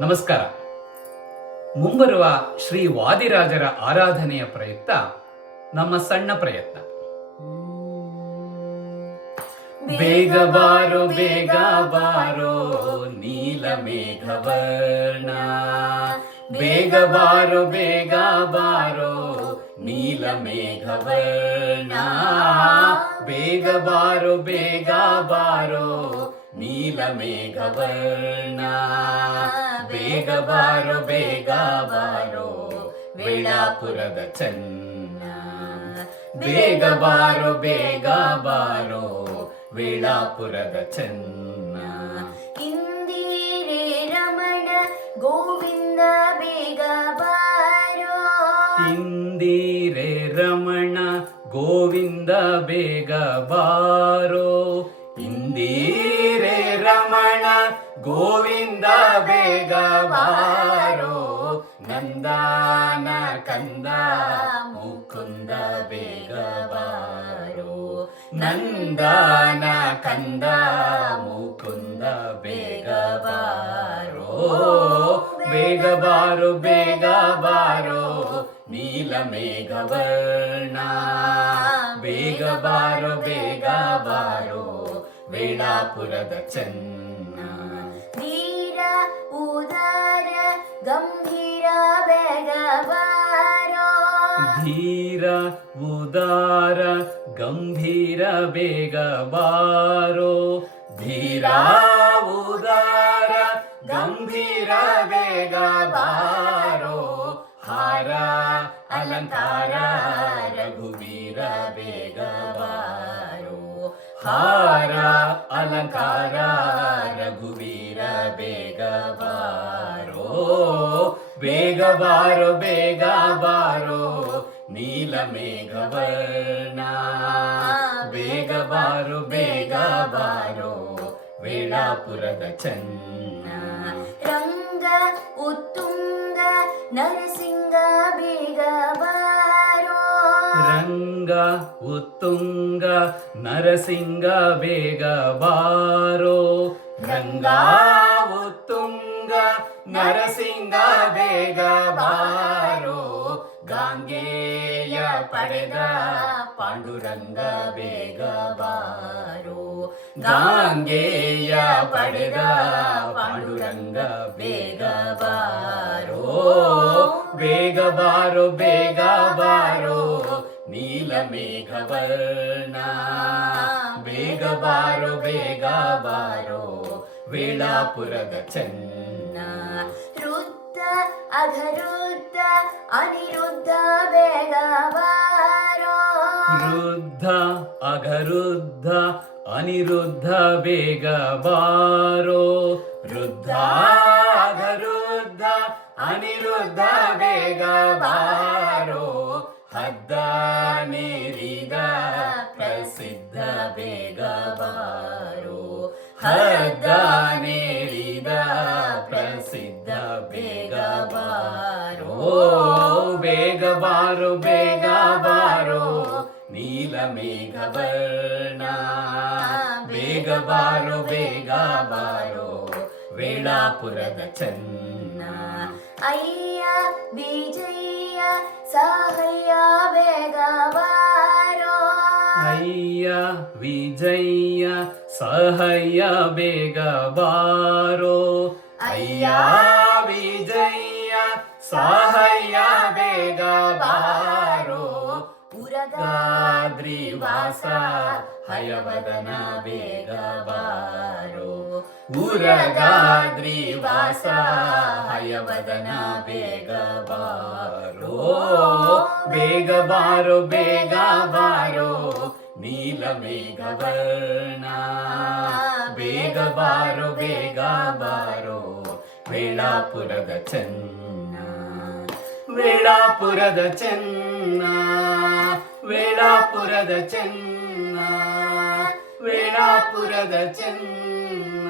ನಮಸ್ಕಾರ. ಮುಂಬರುವ ಶ್ರೀ ವಾದಿರಾಜರ ಆರಾಧನೆಯ ಪ್ರಯುಕ್ತ ನಮ್ಮ ಸಣ್ಣ ಪ್ರಯತ್ನ. ಬೇಗ ಬಾರೋ ಬೇಗ ಬಾರೋ ನೀಲ ಮೇಘವರ್ಣ, ಬೇಗ ಬಾರೋ ಬೇಗ ಬಾರೋ ನೀಲ ಮೇಘವರ್ಣ, ಬೇಗ ಬಾರೋ ಬೇಗ ಬಾರೋ ನೀಲ ಮೇಘವರ್ಣ, ಬೇಗ ಬಾರೋ ಬೇಗ ಬಾರೋ ವೇಳಾಪುರದ ಚೆನ್ನ, ಬೇಗ ಬಾರೋ ಬೇಗ ಬಾರೋ ವೇಳಾಪುರದ ಚೆನ್ನ. ಇಂದಿರೆ ರಮಣ ಗೋವಿಂದ ಬೇಗ ಬಾರೋ, ಇಂದಿರೆ ರಮಣ ಗೋವಿಂದ ಬೇಗ ಬಾರೋ, ಇಂದಿರೆ ರಮಣ ಗೋವಿಂದ ಬೇಗ ಬಾರೋ, ನಂದನ ಕಂದ ಮುಕುಂದ ಬೇಗ ಬಾರೋ, ನಂದನ ಕಂದ ಮುಕುಂದ ಬೇಗ ಬಾರೋ, ಬೇಗ ಬಾರೋ ಬೇಗ ಬಾರೋ ನೀಲ ಮೇಘವರ್ಣ, ಬೇಗ ಬಾರೋ ಬೇಗ ಬಾರೋ ವೇಳಾಪುರದ ಚೆನ್ನ. ಧೀರ ಉದಾರ ಗಂಭೀರ ಬೇಗ ಬಾರೋ, ಧೀರ ಉದಾರ ಗಂಭೀರ ಬೇಗ ಬಾರೋ, ಧೀರ ಉದಾರ ಗಂಭೀರ ಬೇಗ ಬಾರೋ, ಹಾರ ಅಲಂಕಾರ ರಘುವೀರ ಬೇಗ ಬಾರೋ, ಹಾರ ಅಲಂಕಾರ ರಘುವೀರ ಬೇಗ ಬಾರೋ, ಬೇಗ ಬಾರೋ ಬೇಗ ಬಾರೋ ನೀಲ ಮೇಘವರ್ಣ, ಬೇಗ ಬಾರೋ ಬೇಗ ಬಾರೋ ವೇಳಾಪುರದ ಚೆನ್ನ. ರಂಗ ಉತ್ತುಂಗ ನರಸಿಂಗ ಬೇಗ ಬಾರೋ, ರಂಗ ಉತ್ತುಂಗ ನರಸಿಂಗ ಬೇಗ ಬಾರೋ, ರಂಗ ಉತ್ತುಂಗ ನರಸಿಂಗ ಬೇಗ ಬಾರೋ, ಗಾಂಗೇಯ ಪಡೆದ ಪಾಂಡುರಂಗ ಬೇಗ ಬಾರೋ, ಗಾಂಗೇಯ ಪಡೆದ ಪಾಂಡುರಂಗ ಬೇಗ ಬಾರೋ, ಬೇಗ ಬಾರೋ ಬೇಗ ಬಾರೋ ನೀಲ ಮೇಘವರ್ಣ, ಬೇಗ ಬಾರೋ ಬೇಗ ಬಾರೋ ವೇಳಾಪುರದ ಚೆನ್ನ. ರುದ್ಧ ಅಧರುದ್ಧ ಅನಿರುದ್ಧ ಬೇಗ ಬಾರೋ, ವೃದ್ಧ ಅಗರುದ್ಧ ಅನಿರುದ್ಧ ಬೇಗ ಬಾರೋ, ವೃದ್ಧ ಅಗರುದ್ಧ ಅನಿರುದ್ಧ ಬೇಗ ಬಾರೋ, ಹದ್ದ ನೀರಿದ ಪ್ರಸಿದ್ಧ ಬೇಗ ಬಾರೋ, ಹದ್ದ ನೀರಿದ ಪ್ರಸಿದ್ಧ ಬೇಗ ಬಾರೋ, ಬೇಗ ಬಾರೋ ಬೇಗ ಬಾರೋ ನೀಲ ಮೇಘವರ್ಣ, ಬೇಗ ಬಾರೋ ಬೇಗ ಬಾರೋ ವೇಳಾಪುರದ ಚೆನ್ನ. ಅಯ್ಯ ವಿಜಯ ಸಹಯ್ಯ ಬೇಗ ಬಾರೋ, ಅಯ್ಯ ವಿಜಯ ಸಹಯ್ಯ ಬೇಗ ಬಾರೋ, ಅಯ್ಯ ವಿಜಯ ಸಹಯ್ಯ ಬೇಗ ಬಾರೋ, ಉರಗಾದ್ರಿವಾಸ ಹಯವದನ ಬೇಗ ಬಾರೋ, ಉರಗಾದ್ರಿವಾಸ ಹಯವದನ ಬೇಗ ಬಾರೋ, ಬೇಗ ಬಾರೋ ಬೇಗ ಬಾರೋ ನೀಲ ಮೇಘವರ್ಣ, ಬೇಗ ಬಾರೋ ಬೇಗ ಬಾರೋ ವೇಳಾಪುರದ ಚೆನ್ನ, ವೇಳಾಪುರದ ಚೆನ್ನ, ವೇಳಾಪುರದ ಚೆನ್ನ, ವೇಳಾಪುರದ ಚೆನ್ನ.